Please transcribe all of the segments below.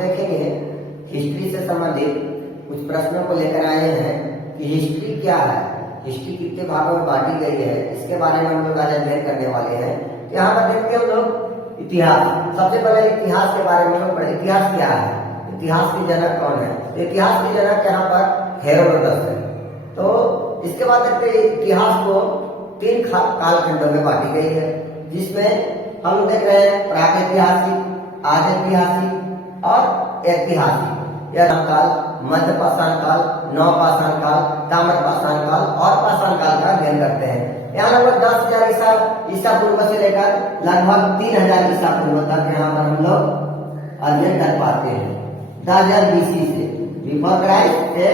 देखेंगे हिस्ट्री से संबंधित कुछ प्रश्नों को लेकर आए हैं कि हिस्ट्री क्या है, हिस्ट्री कितने भागों में बांटी गई है, इसके बारे में हम लोग आज अध्ययन करने वाले हैं। यहाँ पर देखते हैं हम लोग इतिहास। सबसे पहले इतिहास के बारे में हम पढ़े। इतिहास क्या है, इतिहास की जनक कौन है? तो इतिहास की जनक यहाँ पर हेरोडोटस है। तो इसके बाद देखते हैं इतिहास को 3 कालखंडों में बांटी गई है, जिसमें हम देख रहे हैं प्रागैतिहासिक, आदिऐतिहासिक और ऐतिहासिक। यह काल, मध्य पाषाण काल, नवपाषाण काल, ताम्रपाषाण काल और पाषाण काल का अध्ययन करते हैं। यहाँ लगभग 10,000 ईसा पूर्व से लेकर लगभग 3,000 ईसा पूर्व तक यहाँ पर हम लोग अध्ययन कर पाते हैं। 10,000 BC से बिफोर क्राइस्ट से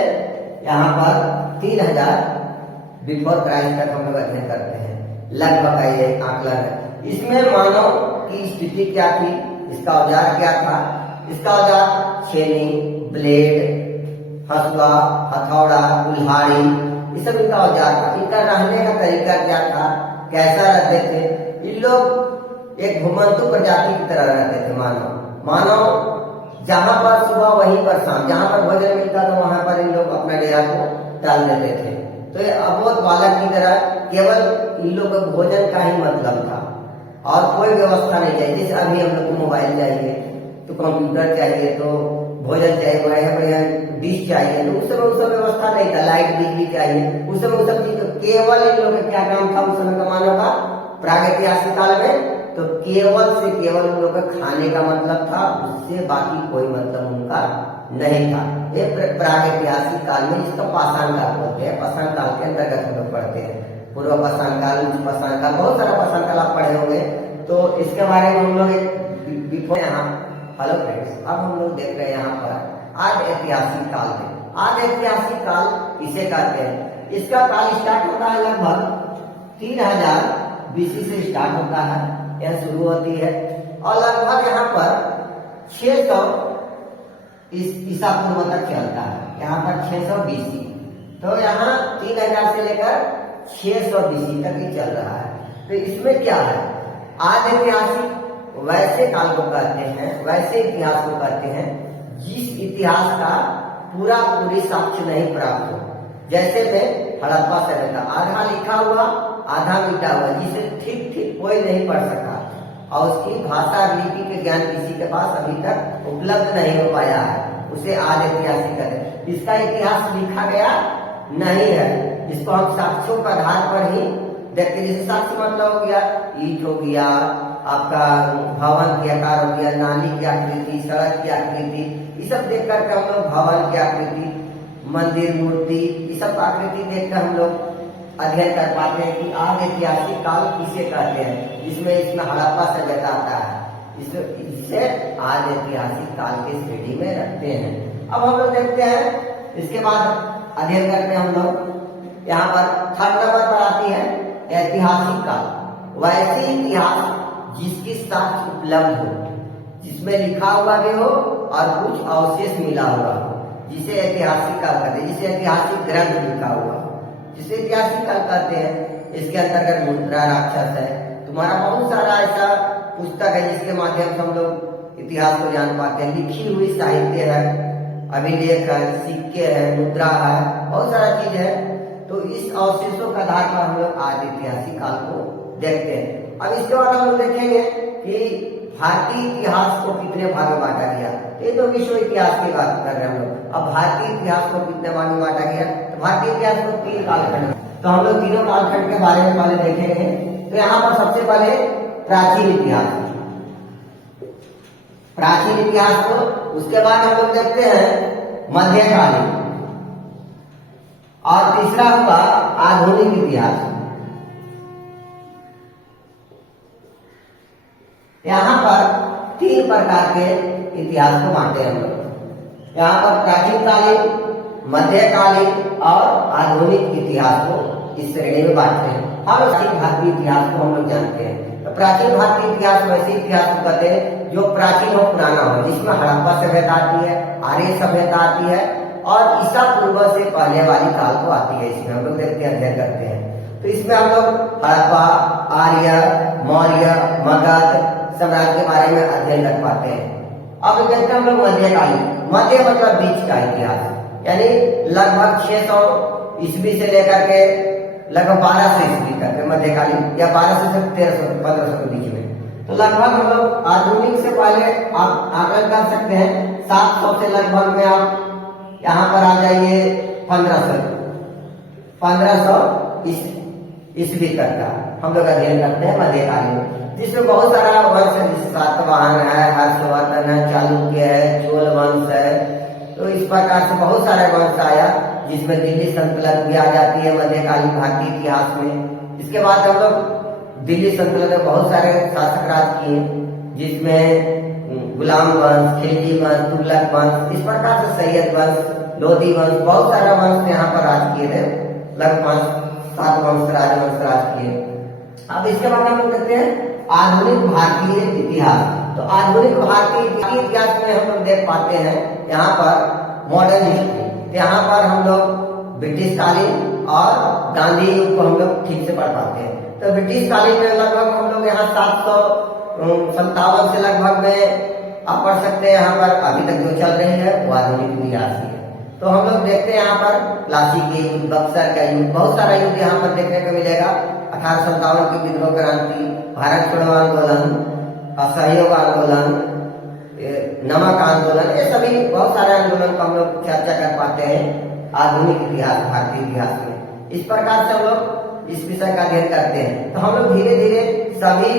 यहाँ पर 3,000 बिफोर क्राइस्ट तक हम लोग अध्ययन करते हैं। लगभग का ये आंकलन है। इसमें मानव की स्थिति क्या थी, इसका औजार क्या था, इसका औजार छेनी, ब्लेड, हसुआ, हथौड़ा, कुल्हाड़ी, ये सब इनका औजार था। इनका रहने का तरीका क्या था, कैसा रहते थे? इन लोग एक घुमंतु प्रजाति की तरह रहते थे। मानव जहां पर सुबह वहीं पर शाम, जहां पर भोजन मिलता था वहां पर इन लोग अपना डेरा को डाल देते थे। तो ये अबोध बालक की तरह केवल इन लोग को भोजन का ही मतलब था और कोई व्यवस्था नहीं चाहिए। जैसे अभी हम लोग को मोबाइल चाहिए तो कंप्यूटर चाहिए, तो भोजन चाहिए, बढ़िया डिश चाहिए, तो उस समय सब व्यवस्था नहीं था। लाइट, बिजली चाहिए, उस समय सब चीज। केवल इन लोगों का क्या काम था उस समय का मानव का? प्रागैतिहासिक काल में तो केवल से केवल उन लोगों का खाने का मतलब था, उससे बाकी कोई मतलब उनका नहीं था। ये प्रागैतिहासिक काल में, इसका पाषाण काल बोलते हैं। पाषाण काल के अंतर्गत हम लोग पढ़ते हैं। पूर्व पाषाण काल, पाषाण काल, बहुत सारा पाषाण काल आप पढ़े होंगे, तो इसके बारे में हम लोग बिफोर यहाँ। हेलो फ्रेंड्स, अब हम लोग देख रहे हैं यहाँ पर आदि ऐतिहासिक काल में। आदि ऐतिहासिक काल किसे कहते हैं? इसका काल स्टार्ट होता है लगभग 3,000 BC से स्टार्ट होता है, यह शुरू होती है और लगभग यहाँ पर 600 ईसा पूर्व तक चलता है। यहाँ पर 600 BC, तो यहाँ 3,000 से लेकर 600 BC तक ही चल रहा है। तो इसमें क्या है? आदि ऐतिहासिक वैसे काल को कहते हैं, वैसे इतिहास को कहते हैं जिस इतिहास का पूरी साक्ष्य नहीं प्राप्त हो। जैसे में हड़प्पा सभ्यता, आधा लिखा हुआ आधा मिटा हुआ, जिसे ठीक कोई नहीं पढ़ सका और उसकी भाषा लिपि के ज्ञान किसी के पास अभी तक उपलब्ध नहीं हो पाया है, उसे आदि ऐतिहासिक कहते हैं। इसका इतिहास लिखा गया नहीं है, जिसको हम साक्ष्यों के आधार पर ही देखते। जैसे साक्ष्य मतलब हो गया ईंट हो गया, आपका भवन की आकार हो गया, नाली की आकृति, सड़क की आकृति, ये सब देख करके हम लोग भवन की आकृति, मंदिर, मूर्ति, ये सब आकृति देखकर हम लोग अध्ययन कर पाते हैं कि आदि ऐतिहासिक काल किसे कहते हैं। इसमें हड़प्पा सभ्यता आता है, इसे आदि ऐतिहासिक काल के श्रेणी में रखते हैं। अब हम लोग देखते हैं, इसके बाद अध्ययन करते हैं हम लोग। यहाँ पर 3rd नंबर पर आती है ऐतिहासिक काल। वैसे इतिहास जिसकी साक्ष्य उपलब्ध हो, जिसमें लिखा हुआ भी हो और कुछ अवशेष मिला हुआ हो, जिसे ऐतिहासिक काल कहते हैं। जिसे ऐतिहासिक ग्रंथ लिखा हुआ, जिसे ऐतिहासिक काल कहते हैं। इसके अंतर्गत मुद्रा, राक्षस है, तुम्हारा बहुत सारा ऐसा पुस्तक है जिसके माध्यम से हम लोग इतिहास को जान पाते हैं। लिखी हुई साहित्य है, अभिलेख है, सिक्के है, मुद्रा है, बहुत सारा चीज है। तो इस अवशेषों के आधार पर हम लोग आदि ऐतिहासिक काल को देखते हैं। अब इसके बाद हम लोग देखेंगे कि भारतीय इतिहास को कितने भाग में बांटा गया। ये तो विश्व इतिहास की बात कर रहे हैं हम लोग। अब भारतीय इतिहास को कितने भाग में बांटा गया? तो भारतीय इतिहास को 3 कालखंड, तो हम लोग तीनों कालखंड के बारे में पहले देखेंगे। तो यहाँ पर सबसे पहले प्राचीन इतिहास, प्राचीन इतिहास को, उसके बाद हम लोग देखते हैं मध्यकालीन, और तीसरा हुआ आधुनिक इतिहास। यहाँ पर 3 प्रकार के इतिहास को बांटे हम लोग। यहाँ पर प्राचीन कालीन, मध्यकालीन और आधुनिक इतिहास को इस श्रेणी में बांटते हैं। हम प्राचीन भारतीय इतिहास को हम लोग जानते हैं। तो प्राचीन भारतीय इतिहास वैसे इतिहास को कहते हैं जो प्राचीन हो, पुराना हो, जिसमें हड़प्पा सभ्यता आती है, आर्य सभ्यता आती है और ईसा पूर्व से पहले वाली काल को आती है। इसमें हम लोग देखते हैं, अध्ययन करते हैं। तो इसमें हम लोग हड़प्पा, आर्य, मौर्य, मगध साम्राज्य के बारे में अध्ययन कर पाते हैं। अब देखते हैं हम लोग मध्यकालीन। मध्य मतलब बीच का इतिहास, यानी लगभग 600 ईस्वी से लेकर के लगभग 1200 ईस्वी तक मध्यकालीन, या 1200 से 1300 1500 के बीच में। तो लगभग हम लोग आधुनिक से पहले आप आकलन कर सकते हैं 700 से लगभग में आप यहाँ पर आ जाइए 1500 ईस्वी तक का हम लोग अध्ययन करते हैं मध्यकालीन, जिसमें बहुत सारा वंश है, जैसे सातवाहन है, हर्षवर्धन है, चालुक्य है, चोल वंश है। तो इस प्रकार से बहुत सारे वंश आया, जिसमें दिल्ली सल्तनत भी आ जाती है मध्यकालीन भारतीय इतिहास में। इसके बाद हम लोग दिल्ली सल्तनत में बहुत सारे शासक राज किए, जिसमें गुलाम वंश, खिलजी वंश, तुगलक वंश, इस प्रकार से सैयद वंश, लोधी वंश, बहुत सारा वंश यहाँ पर राज किए थे। लगभग 7 वंश राज किए। अब इसके बाद हम लोग देखते हैं आधुनिक भारतीय इतिहास। तो आधुनिक भारतीय इतिहास में हम लोग देख पाते हैं यहाँ पर मॉडर्न हिस्ट्री, यहाँ पर हम लोग ब्रिटिश कालीन और गांधी युग को हम लोग ठीक से पढ़ पाते हैं। तो ब्रिटिश कालीन में लगभग हम लोग यहाँ 757 से लगभग में आप पढ़ सकते हैं। यहाँ पर अभी तक जो चल रही है वो आधुनिक इतिहास की है। तो हम लोग देखते हैं यहाँ पर प्लासी के युद्ध, बक्सर का युद्ध, बहुत सारा युद्ध यहाँ पर देखने को मिलेगा। 1857 की विद्रोह क्रांति, भारत छोड़ो आंदोलन, असहयोग आंदोलन, नमक आंदोलन, ये सभी बहुत सारे आंदोलन को हम लोग चर्चा कर पाते हैं आधुनिक इतिहास, भारतीय इतिहास में। इस प्रकार से हम लोग इस विषय का अध्ययन करते हैं। तो हम लोग धीरे धीरे सभी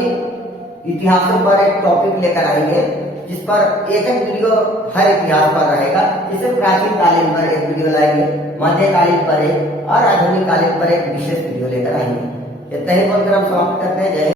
इतिहासों पर एक टॉपिक लेकर आएंगे, जिस पर एक एक वीडियो हर इतिहास पर रहेगा। जैसे प्राचीन कालीन पर एक वीडियो लाएंगे, मध्यकालीन पर एक, और आधुनिक कालीन पर एक विशेष वीडियो लेकर आएंगे। इतना ही बोलकर हम समाप्त करते हैं। जय